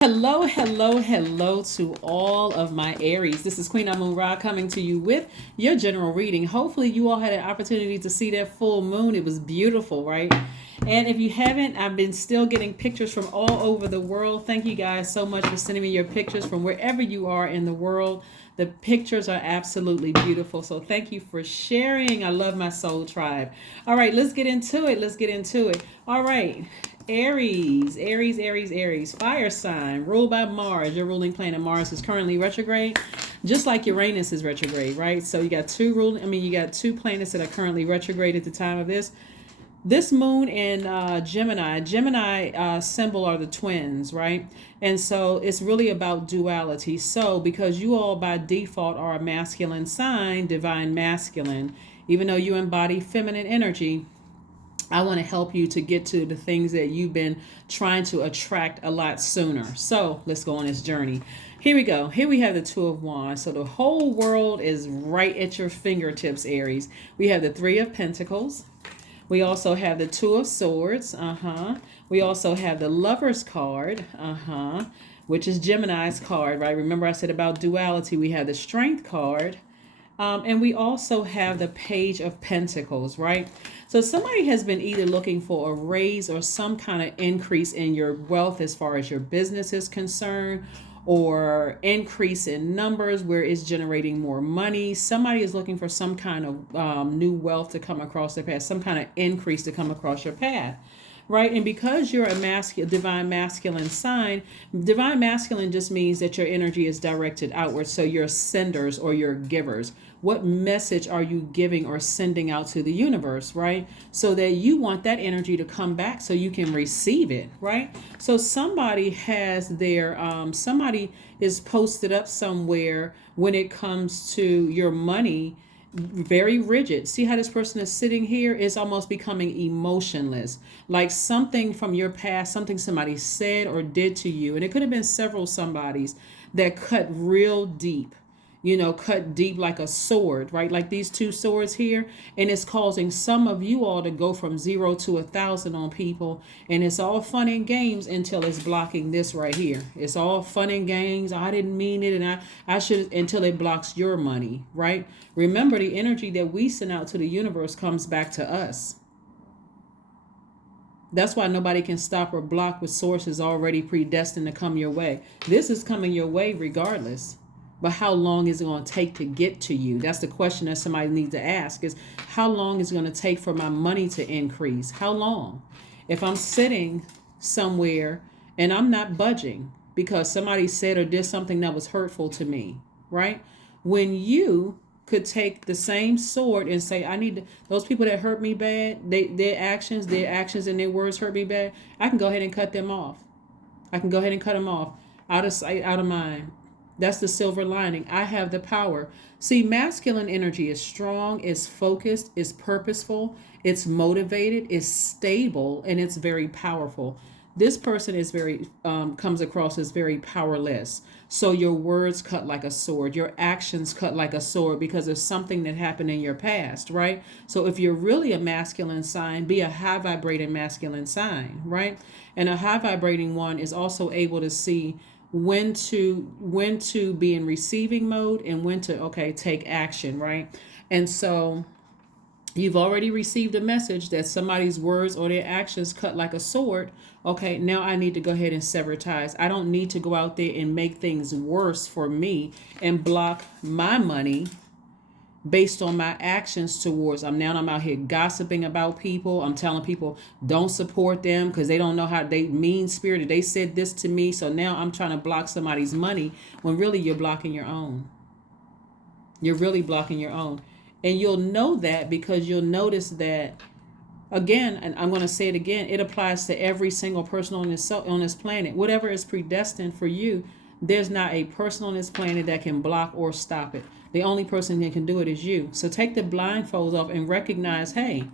Hello, hello, hello to all of my Aries. This is Queen Moon Ra coming to you with your general reading. Hopefully, you all had an opportunity to see that full moon. It was beautiful, right? And if you haven't, I've been still getting pictures from all over the world. Thank you guys so much for sending me your pictures from wherever you are in the world. The pictures are absolutely beautiful. So thank you for sharing. I love my soul tribe. All right, let's get into it. Let's get into it. All right. Aries, Aries, Aries, Aries, fire sign, ruled by Mars. Your ruling planet Mars is currently retrograde, just like Uranus is retrograde, right? So you got you got two planets that are currently retrograde at the time of this. This moon in Gemini symbol are the twins, right? And so it's really about duality. So because you all by default are a masculine sign, divine masculine, even though you embody feminine energy, I want to help you to get to the things that you've been trying to attract a lot sooner. So let's go on this journey. Here we go. Here we have the Two of Wands. So the whole world is right at your fingertips, Aries. We have the Three of Pentacles. We also have the Two of Swords. We also have the Lover's card. Which is Gemini's card, right? Remember I said about duality. We have the Strength card. And we also have the Page of Pentacles, right? So somebody has been either looking for a raise or some kind of increase in your wealth as far as your business is concerned, or increase in numbers where it's generating more money. Somebody is looking for some kind of new wealth to come across their path, some kind of increase to come across your path. Right. And because you're a divine masculine sign, divine masculine just means that your energy is directed outward. So you're senders or you're givers. What message are you giving or sending out to the universe? Right. So that you want that energy to come back so you can receive it. Right. So somebody has somebody is posted up somewhere when it comes to your money, very rigid. See how this person is sitting here? Is almost becoming emotionless. Like something from your past, something somebody said or did to you. And it could have been several somebodies that cut real deep, cut deep like a sword, right? Like these two swords here. And it's causing some of you all to go from 0 to 1,000 on people. And it's all fun and games until it's blocking this right here. It's all fun and games. I didn't mean it. And I should, until it blocks your money, right? Remember, the energy that we send out to the universe comes back to us. That's why nobody can stop or block what source is already predestined to come your way. This is coming your way regardless. But how long is it going to take to get to you? That's the question that somebody needs to ask, is how long is it going to take for my money to increase? How long? If I'm sitting somewhere and I'm not budging because somebody said or did something that was hurtful to me, right? When you could take the same sword and say, those people that hurt me bad, their actions and their words hurt me bad, I can go ahead and cut them off. I can go ahead and cut them off, out of sight, out of mind. That's the silver lining. I have the power. See, masculine energy is strong, is focused, is purposeful, it's motivated, it's stable, and it's very powerful. This person is comes across as very powerless. So your words cut like a sword, your actions cut like a sword because of something that happened in your past, right? So if you're really a masculine sign, be a high vibrating masculine sign, right? And a high vibrating one is also able to see when to be in receiving mode and when to take action, right? And so you've already received a message that somebody's words or their actions cut like a sword. Okay, now I need to go ahead and sever ties. I don't need to go out there and make things worse for me and block my money based on my actions towards. I'm out here gossiping about people. I'm telling people don't support them because they don't know how they mean spirited. They said this to me, so now I'm trying to block somebody's money when really you're blocking your own. You're really blocking your own. And you'll know that because you'll notice that, again, and I'm going to say it again, it applies to every single person on this planet. Whatever is predestined for you, there's not a person on this planet that can block or stop it. The only person that can do it is you. So take the blindfolds off and recognize, hey,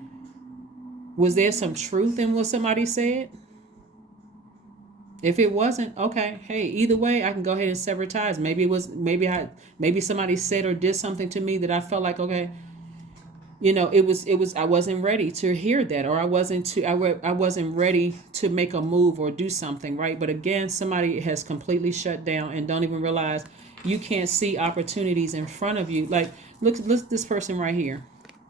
was there some truth in what somebody said? If it wasn't, okay, hey, either way, I can go ahead and sever ties. Maybe somebody said or did something to me that I felt like, okay, I wasn't ready to hear that, or I wasn't ready to make a move or do something, right? But again, somebody has completely shut down and don't even realize you can't see opportunities in front of you. Like, look at this person right here.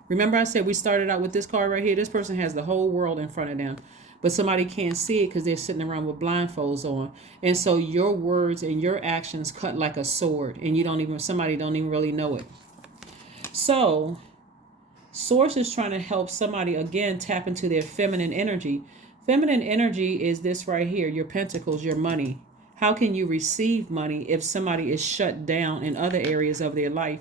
Remember I said we started out with this card right here? This person has the whole world in front of them, but somebody can't see it because they're sitting around with blindfolds on. And so your words and your actions cut like a sword, and somebody don't even really know it. So Source is trying to help somebody again tap into their feminine energy. Feminine energy is this right here, your pentacles, your money. How can you receive money if somebody is shut down in other areas of their life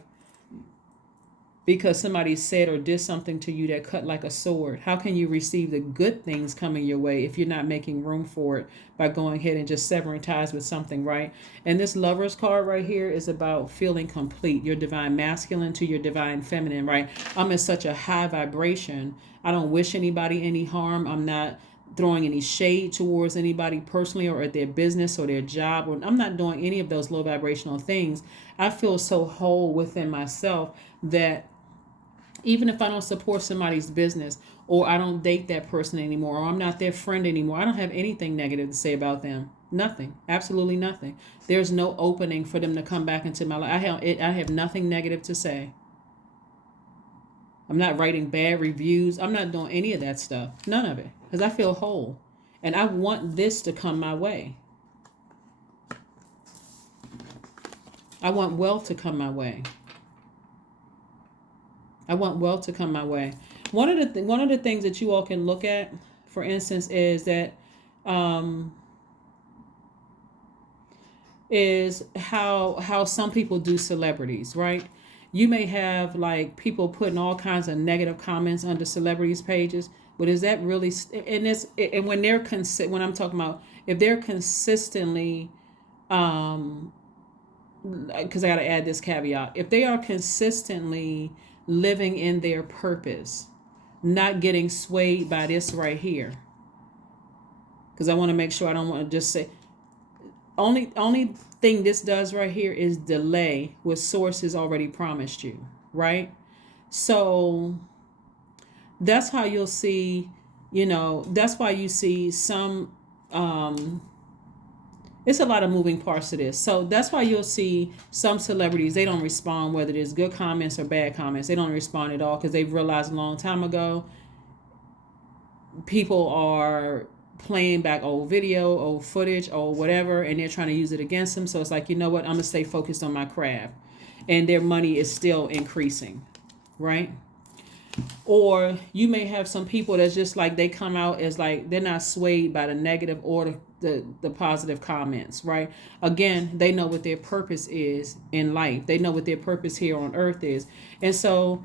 because somebody said or did something to you that cut like a sword? How can you receive the good things coming your way if you're not making room for it by going ahead and just severing ties with something, right? And this Lover's card right here is about feeling complete, your divine masculine to your divine feminine, right? I'm in such a high vibration. I don't wish anybody any harm. I'm not throwing any shade towards anybody personally or at their business or their job, or I'm not doing any of those low vibrational things. I feel so whole within myself that even if I don't support somebody's business, or I don't date that person anymore, or I'm not their friend anymore, I don't have anything negative to say about them. Nothing. Absolutely nothing. There's no opening for them to come back into my life. I have nothing negative to say. I'm not writing bad reviews. I'm not doing any of that stuff. None of it. Because I feel whole. And I want this to come my way. I want wealth to come my way. I want wealth to come my way. One of the things that you all can look at, for instance, is that is how some people do celebrities, right? You may have like people putting all kinds of negative comments under celebrities' pages, but is that really? And when when I'm talking about if they're consistently, because I got to add this caveat, if they are consistently living in their purpose, not getting swayed by this right here, because I want to make sure I don't want to just say only thing this does right here is delay what source has already promised you, right? So that's how you'll see, that's why you see some it's a lot of moving parts to this. So that's why you'll see some celebrities, they don't respond, whether it's good comments or bad comments. They don't respond at all because they've realized a long time ago people are playing back old video, old footage, or whatever, and they're trying to use it against them. So it's like, you know what, I'm gonna stay focused on my craft, and their money is still increasing, right? Or you may have some people that's just like they come out as like they're not swayed by the negative or the positive comments, right? Again, they know what their purpose is in life. They know what their purpose here on earth is. And so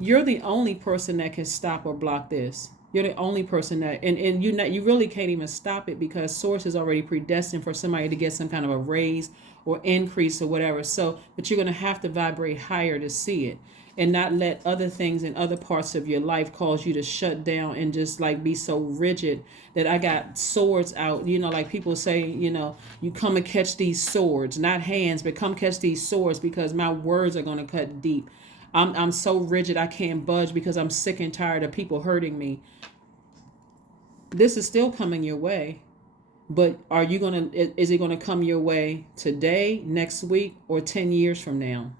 you're the only person that can stop or block this. You're the only person that, and you really can't even stop it because source is already predestined for somebody to get some kind of a raise or increase or whatever. So, but you're going to have to vibrate higher to see it, and not let other things in other parts of your life cause you to shut down and just like be so rigid that I got swords out. Like people say, you come and catch these swords, not hands, but come catch these swords because my words are going to cut deep. I'm so rigid I can't budge because I'm sick and tired of people hurting me. This is still coming your way, but is it gonna come your way today, next week, or 10 years from now?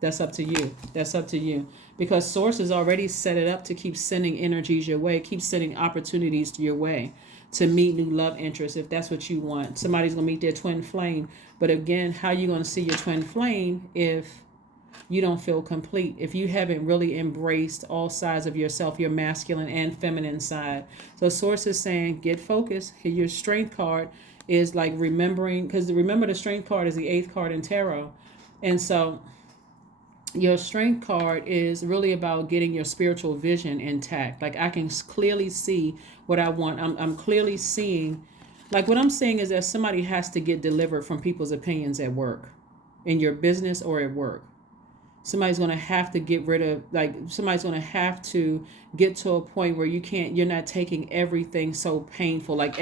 That's up to you. That's up to you. Because source has already set it up to keep sending energies your way, keep sending opportunities to your way to meet new love interests if that's what you want. Somebody's gonna meet their twin flame. But again, how are you gonna see your twin flame if you don't feel complete, if you haven't really embraced all sides of yourself, your masculine and feminine side? So source is saying, get focused. Your strength card is like remembering, because remember the strength card is the 8th card in tarot. And so your strength card is really about getting your spiritual vision intact. Like I can clearly see what I want. I'm clearly seeing, like what I'm saying is that somebody has to get delivered from people's opinions at work, in your business or at work. Somebody's going to have to get rid of, somebody's going to have to get to a point where you're not taking everything so painful. Like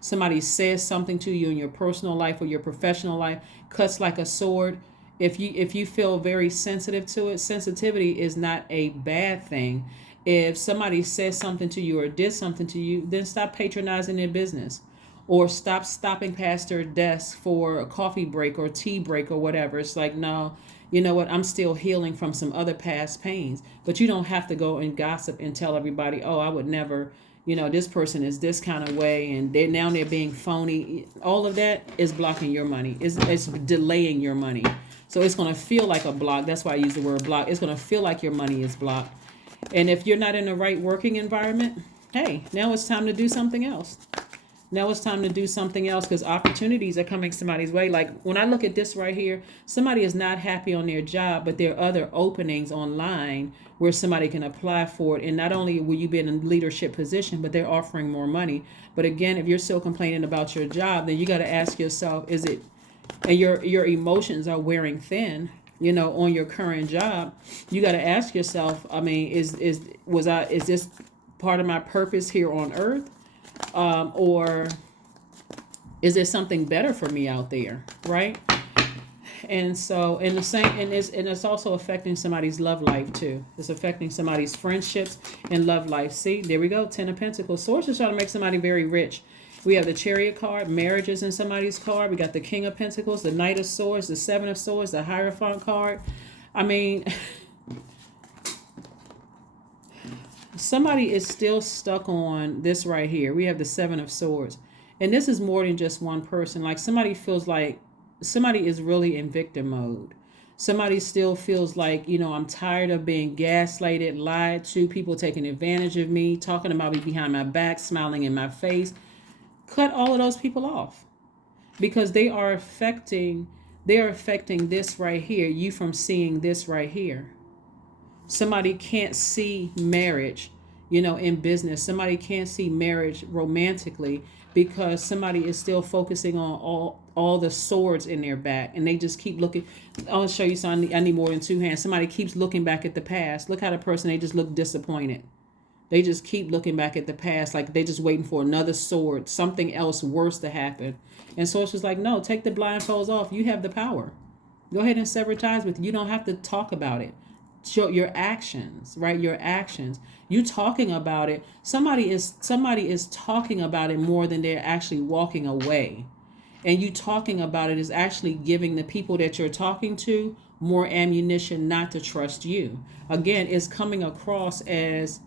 somebody says something to you in your personal life or your professional life, cuts like a sword. If you feel very sensitive to it, sensitivity is not a bad thing. If somebody says something to you or did something to you, then stop patronizing their business, or stop stopping past their desk for a coffee break or tea break or whatever. It's like, no, you know what, I'm still healing from some other past pains. But you don't have to go and gossip and tell everybody, oh, I would never, this person is this kind of way, and they're being phony. All of that is blocking your money. It's delaying your money. So it's going to feel like a block. That's why I use the word block. It's going to feel like your money is blocked. And if you're not in the right working environment, hey, now it's time to do something else. Now it's time to do something else, because opportunities are coming somebody's way. Like when I look at this right here, somebody is not happy on their job, but there are other openings online where somebody can apply for it. And not only will you be in a leadership position, but they're offering more money. But again, if you're still complaining about your job, then you got to ask yourself, is it, and your emotions are wearing thin, on your current job, you got to ask yourself, I mean, is this part of my purpose here on earth? Or is there something better for me out there, right? And so, and the same, and it's also affecting somebody's love life too. It's affecting somebody's friendships and love life. See, there we go. 10 of Pentacles. Source is trying to make somebody very rich. We have the Chariot card. Marriage is in somebody's card. We got the King of Pentacles, the Knight of Swords, the Seven of Swords, the Hierophant card. I mean, somebody is still stuck on this right here. We have the Seven of Swords. And this is more than just one person. Like somebody feels like somebody is really in victim mode. Somebody still feels like, I'm tired of being gaslighted, lied to, people taking advantage of me, talking about me behind my back, smiling in my face. Cut all of those people off, because they are affecting this right here, you from seeing this right here. Somebody can't see marriage, in business. Somebody can't see marriage romantically because somebody is still focusing on all the swords in their back, and they just keep looking. I'll show you something. I need more than two hands. Somebody keeps looking back at the past. Look how the person, they just look disappointed. They just keep looking back at the past, like they just waiting for another sword, something else worse to happen. And so it's just like, no, take the blindfolds off. You have the power. Go ahead and sever ties with it. You don't have to talk about it. Show your actions, right? Your actions. You talking about it. Somebody is talking about it more than they're actually walking away. And you talking about it is actually giving the people that you're talking to more ammunition not to trust you. Again, it's coming across as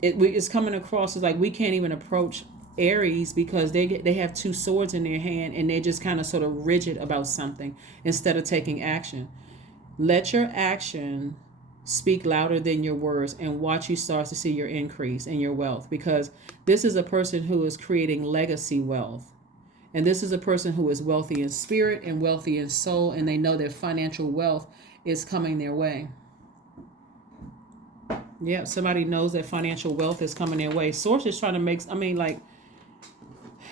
it's coming across as like we can't even approach Aries because they have two swords in their hand, and they're just kind of sort of rigid about something instead of taking action. Let your action speak louder than your words, and watch you start to see your increase in your wealth, because this is a person who is creating legacy wealth. And this is a person who is wealthy in spirit and wealthy in soul, and they know that financial wealth is coming their way. Yeah, somebody knows that financial wealth is coming their way. Source is trying to make,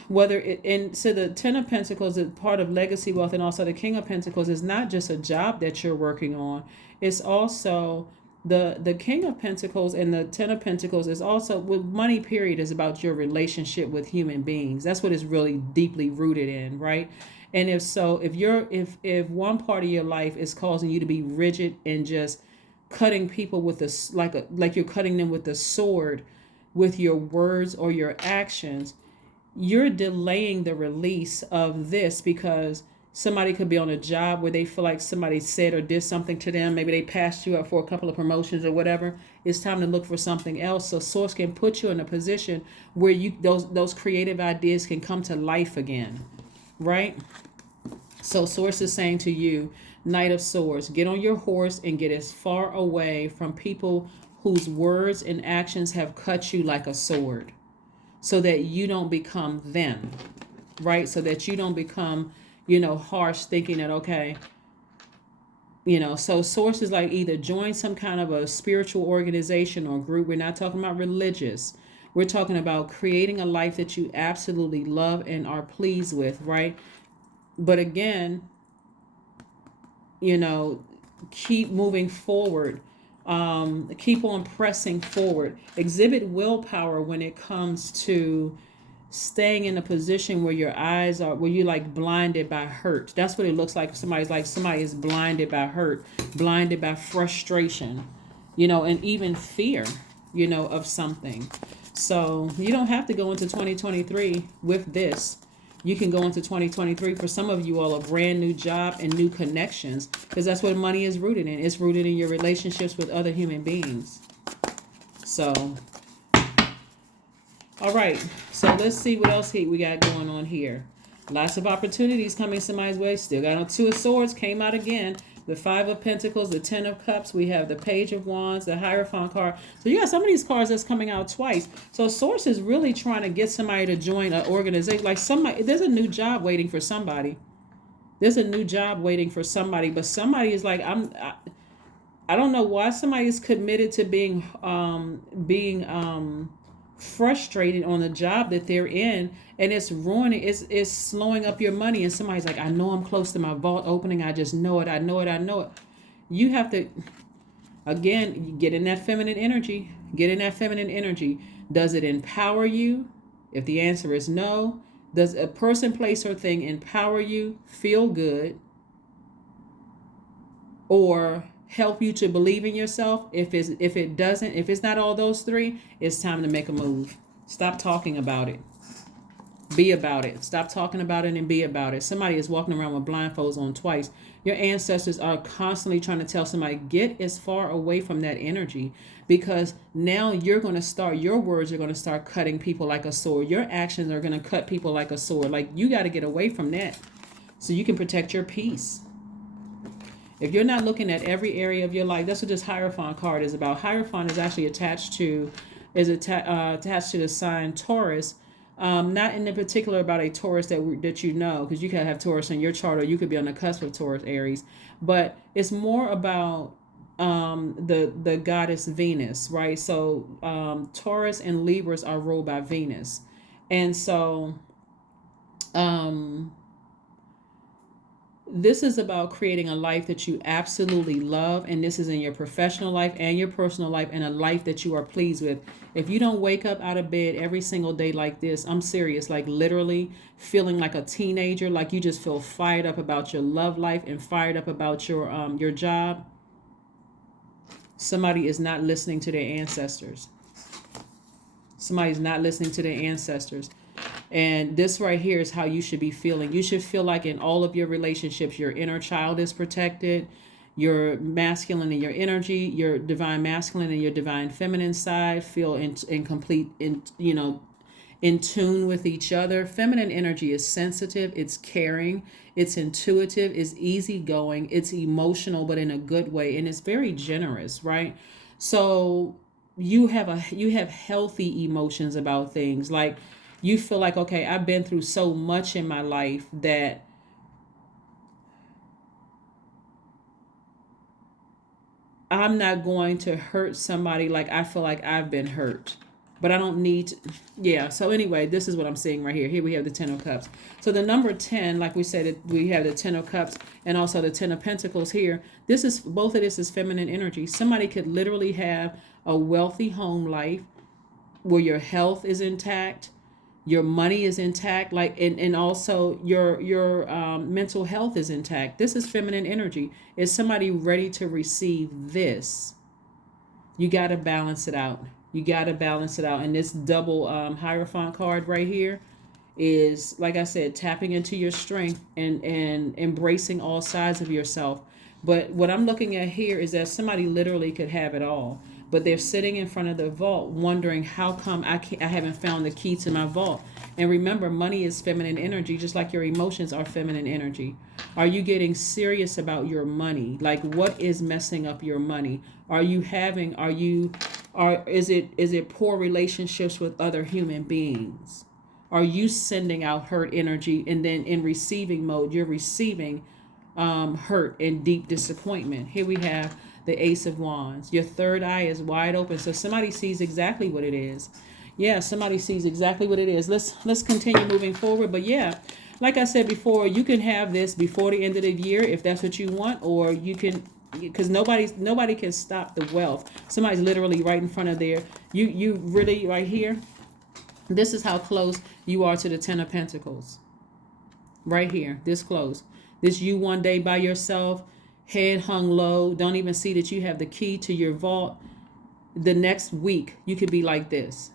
whether it, and so the 10 of Pentacles is part of legacy wealth, and also the King of Pentacles is not just a job that you're working on. It's also the King of Pentacles, and the 10 of Pentacles is also, with money period, is about your relationship with human beings. That's what it's really deeply rooted in, right? And if one part of your life is causing you to be rigid and just cutting people with like you're cutting them with a sword with your words or your actions, you're delaying the release of this, because somebody could be on a job where they feel like somebody said or did something to them. Maybe they passed you up for a couple of promotions or whatever. It's time to look for something else. So Source can put you in a position where those creative ideas can come to life again, right? So Source is saying to you, Knight of Swords, get on your horse and get as far away from people whose words and actions have cut you like a sword, so that you don't become them, right? So that you don't become, harsh, thinking that, okay, so Source is like, either join some kind of a spiritual organization or group. We're not talking about religious. We're talking about creating a life that you absolutely love and are pleased with, right? But again, keep moving forward. Keep on pressing forward. Exhibit willpower when it comes to staying in a position where your eyes are, where you're like blinded by hurt. That's what it looks like. Somebody is blinded by hurt, blinded by frustration, and even fear, of something. So you don't have to go into 2023 with this. You can go into 2023, for some of you all, a brand new job and new connections, because that's what money is rooted in. It's rooted in your relationships with other human beings. So, all right. So let's see what else we got going on here. Lots of opportunities coming somebody's way. Still got on Two of Swords, came out again. The Five of Pentacles, the Ten of Cups. We have the Page of Wands, the Hierophant card. So you got some of these cards that's coming out twice. So Source is really trying to get somebody to join an organization. Like there's a new job waiting for somebody. There's a new job waiting for somebody. But somebody is like, I don't know why somebody is committed to being frustrated on the job that they're in, and it's ruining, it's slowing up your money. And somebody's like, I know I'm close to my vault opening. I just know it. I know it. You have to, again, get in that feminine energy. Does it empower you? If the answer is no, does a person, place, or thing empower you, feel good, or help you to believe in yourself? If it's not all those three, it's time to make a move. Stop talking about it. Be about it. Stop talking about it and be about it. Somebody is walking around with blindfolds on twice. Your ancestors are constantly trying to tell somebody, get as far away from that energy, because now your words are going to start cutting people like a sword. Your actions are going to cut people like a sword. Like, you got to get away from that so you can protect your peace. If you're not looking at every area of your life, that's what this Hierophant card is about. Hierophant is actually attached to the sign Taurus. Not in the particular about a Taurus that you know, because you could have Taurus in your chart, or you could be on the cusp of Taurus, Aries. But it's more about the goddess Venus, right? So Taurus and Libras are ruled by Venus. And so this is about creating a life that you absolutely love, and this is in your professional life and your personal life, and a life that you are pleased with. If you don't wake up out of bed every single day like this, I'm serious, like literally feeling like a teenager, like you just feel fired up about your love life and fired up about your job, somebody is not listening to their ancestors. Somebody's not listening to their ancestors. And this right here is how you should be feeling. You should feel like in all of your relationships, your inner child is protected, your masculine and your energy, your divine masculine and your divine feminine side feel in complete, in tune with each other. Feminine energy is sensitive, it's caring, it's intuitive, it's easygoing, it's emotional, but in a good way, and it's very generous, right? So you have healthy emotions about things. Like, you feel like, okay, I've been through so much in my life that I'm not going to hurt somebody like I feel like I've been hurt. But I don't need to. Yeah, so anyway, this is what I'm seeing right here. Here we have the Ten of Cups. So the number 10, like we said, we have the Ten of Cups and also the Ten of Pentacles here. Both of this is feminine energy. Somebody could literally have a wealthy home life where your health is intact, your money is intact, like, and also your mental health is intact. This is feminine energy. Is somebody ready to receive this? You got to balance it out. And this double Hierophant card right here is, like I said, tapping into your strength and embracing all sides of yourself. But what I'm looking at here is that somebody literally could have it all, but they're sitting in front of the vault wondering, how come I haven't found the key to my vault? And remember, money is feminine energy, just like your emotions are feminine energy. Are you getting serious about your money? Like, what is messing up your money? Is it poor relationships with other human beings? Are you sending out hurt energy, and then in receiving mode, you're receiving hurt and deep disappointment? Here we have the Ace of Wands. Your third eye is wide open, so somebody sees exactly what it is. Yeah, somebody sees exactly what it is. Let's continue moving forward. But yeah, like I said before, you can have this before the end of the year if that's what you want, or you can, because nobody can stop the wealth. Somebody's literally right in front of you really right here. This is how close you are to the Ten of Pentacles. Right here, this close. This you one day by yourself, head hung low, don't even see that you have the key to your vault. The next week, you could be like this.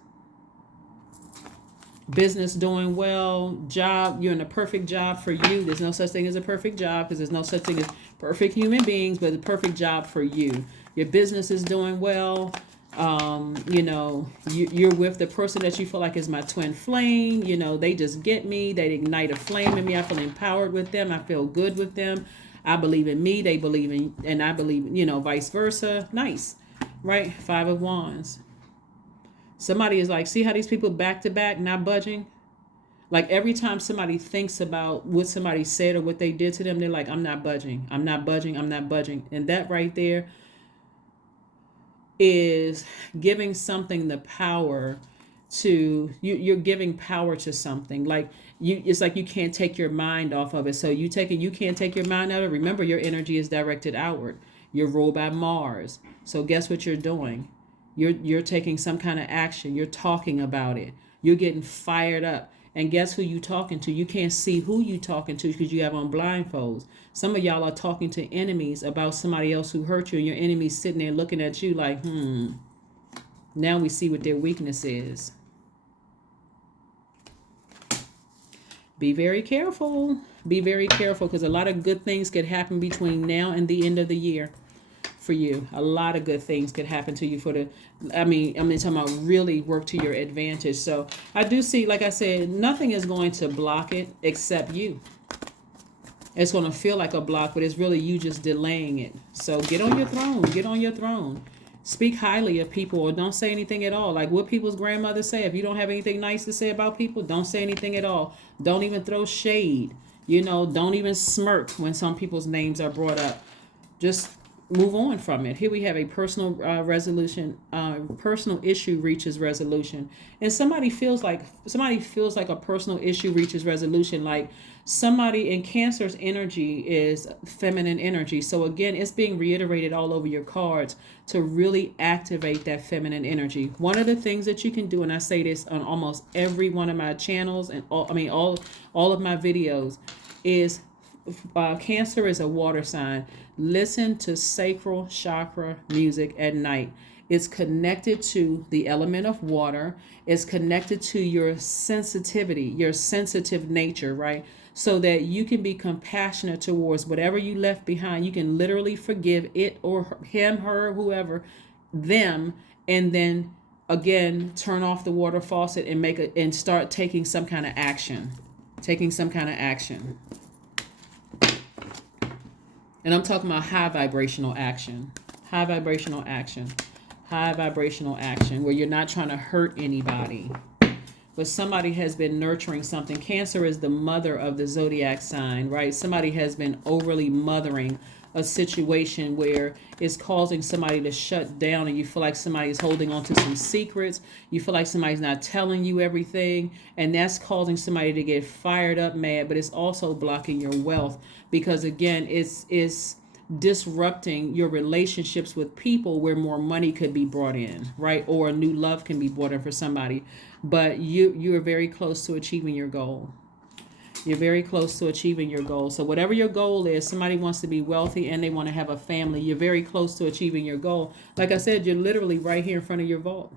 Business doing well, job, you're in a perfect job for you. There's no such thing as a perfect job because there's no such thing as perfect human beings, but a perfect job for you. Your business is doing well. You're with the person that you feel like is my twin flame. They just get me. They ignite a flame in me. I feel empowered with them. I feel good with them. I believe in me. They believe in, and I believe, vice versa. Nice, right? Five of Wands. Somebody is like, see how these people back to back, not budging? Like every time somebody thinks about what somebody said or what they did to them, they're like, I'm not budging. I'm not budging. I'm not budging. And that right there is giving something the power to you're giving power to something. Like it's like you can't take your mind off of it. So you can't take your mind out of it. Remember, your energy is directed outward. You're ruled by Mars. So guess what you're doing? You're taking some kind of action. You're talking about it. You're getting fired up. And guess who you talking to? You can't see who you talking to because you have on blindfolds. Some of y'all are talking to enemies about somebody else who hurt you, and your enemy's sitting there looking at you like, now we see what their weakness is. Be very careful. Be very careful because a lot of good things could happen between now and the end of the year. For you, a lot of good things could happen to you talking about really work to your advantage. So I do see, like I said, nothing is going to block it except you. It's going to feel like a block, but it's really you just delaying it. So get on your throne. Get on your throne. Speak highly of people or don't say anything at all. Like what people's grandmothers say, if you don't have anything nice to say about people, don't say anything at all. Don't even throw shade. Don't even smirk when some people's names are brought up. Just move on from it. Here we have a personal personal issue reaches resolution. And somebody feels like a personal issue reaches resolution. Like somebody in Cancer's energy is feminine energy. So again, it's being reiterated all over your cards to really activate that feminine energy. One of the things that you can do, and I say this on almost every one of my channels and all of my videos, is Cancer is a water sign. Listen to sacral chakra music at night. It's connected to the element of water. It's connected to your sensitivity, your sensitive nature, right? So that you can be compassionate towards whatever you left behind. You can literally forgive it or him, her, whoever, them, and then again turn off the water faucet and start taking some kind of action. And I'm talking about high vibrational action, where you're not trying to hurt anybody, but somebody has been nurturing something. Cancer is the mother of the Zodiac sign, right? Somebody has been overly mothering a situation where it's causing somebody to shut down, and you feel like somebody's holding on to some secrets. You feel like somebody's not telling you everything, and that's causing somebody to get fired up, mad, but it's also blocking your wealth because again, it's disrupting your relationships with people where more money could be brought in, right? Or a new love can be brought in for somebody. But you are very close to achieving your goal. You're very close to achieving your goal. So whatever your goal is, somebody wants to be wealthy and they want to have a family. You're very close to achieving your goal. Like I said, you're literally right here in front of your vault.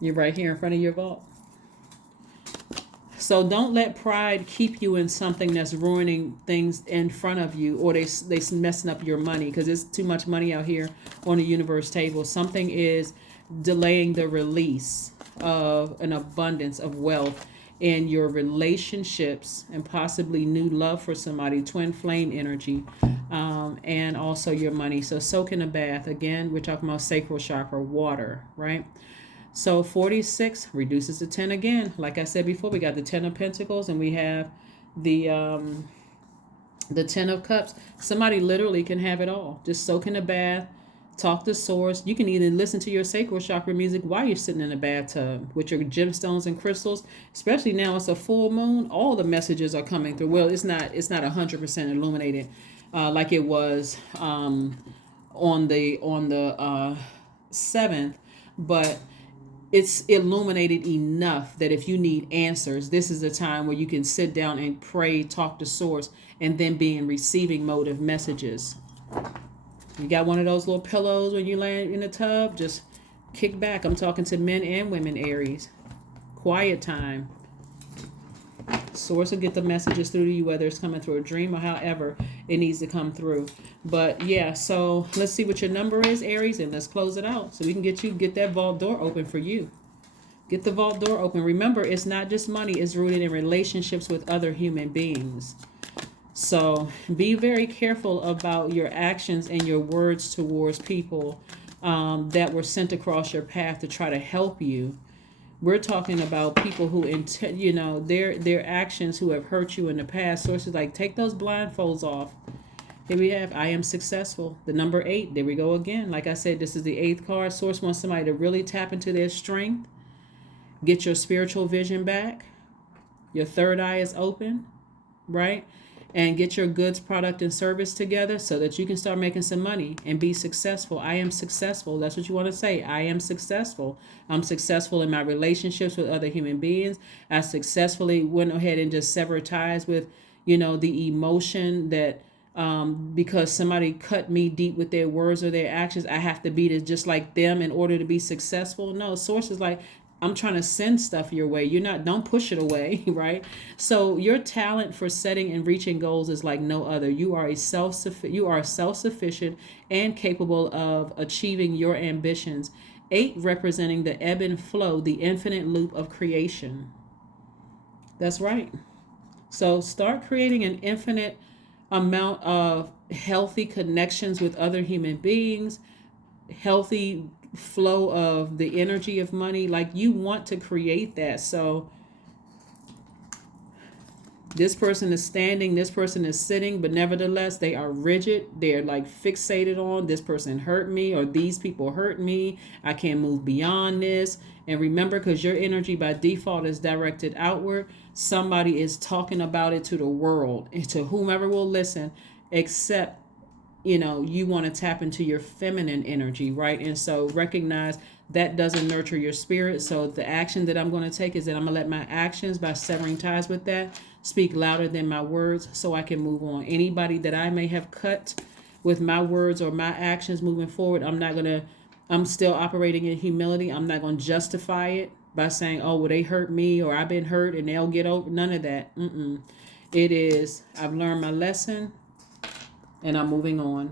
You're right here in front of your vault. So don't let pride keep you in something that's ruining things in front of you, or they messing up your money, because there's too much money out here on the universe table. Something is delaying the release of an abundance of wealth in your relationships and possibly new love for somebody, twin flame energy, and also your money. So soak in a bath. Again, we're talking about sacral chakra, water, right? So 46 reduces to 10 again. Like I said before, we got the 10 of Pentacles and we have the 10 of Cups. Somebody literally can have it all. Just soak in a bath, talk to source. You can even listen to your sacral chakra music while you're sitting in a bathtub with your gemstones and crystals. Especially now it's a full moon. All the messages are coming through. Well, it's not 100% illuminated like it was on the 7th, but it's illuminated enough that if you need answers, this is the time where you can sit down and pray, talk to source, and then be in receiving mode of messages. You got one of those little pillows when you land in the tub, just kick back. I'm talking to men and women, Aries. Quiet time. Source will get the messages through to you, whether it's coming through a dream or however it needs to come through. But yeah, so let's see what your number is, Aries, and let's close it out so we can get that vault door open for you. Get the vault door open. Remember, it's not just money, it's rooted in relationships with other human beings. So be very careful about your actions and your words towards people that were sent across your path to try to help you. We're talking about people who, their actions who have hurt you in the past. Sources like, take those blindfolds off. Here we have, I am successful. The number 8, there we go again. Like I said, this is the 8th card. Source wants somebody to really tap into their strength. Get your spiritual vision back. Your third eye is open, right? And get your goods, product, and service together so that you can start making some money and be successful. I am successful. That's what you want to say. I am successful. I'm successful in my relationships with other human beings. I successfully went ahead and just severed ties with, the emotion that because somebody cut me deep with their words or their actions, I have to be just like them in order to be successful. No, source is like, I'm trying to send stuff your way. Don't push it away, right? So your talent for setting and reaching goals is like no other. You are self-sufficient and capable of achieving your ambitions. 8 representing the ebb and flow, the infinite loop of creation. That's right. So start creating an infinite amount of healthy connections with other human beings, healthy flow of the energy of money. Like, you want to create that. So this person is standing, this person is sitting, but nevertheless they are rigid. They're like fixated on, this person hurt me or these people hurt me, I can't move beyond this. And remember, because your energy by default is directed outward, somebody is talking about it to the world and to whomever will listen, except you want to tap into your feminine energy, right? And so recognize that doesn't nurture your spirit. So the action that I'm going to take is that I'm going to let my actions, by severing ties with that, speak louder than my words so I can move on. Anybody that I may have cut with my words or my actions moving forward, I'm still operating in humility. I'm not going to justify it by saying, oh, well, they hurt me or I've been hurt and they'll get over. None of that. It is, I've learned my lesson and I'm moving on.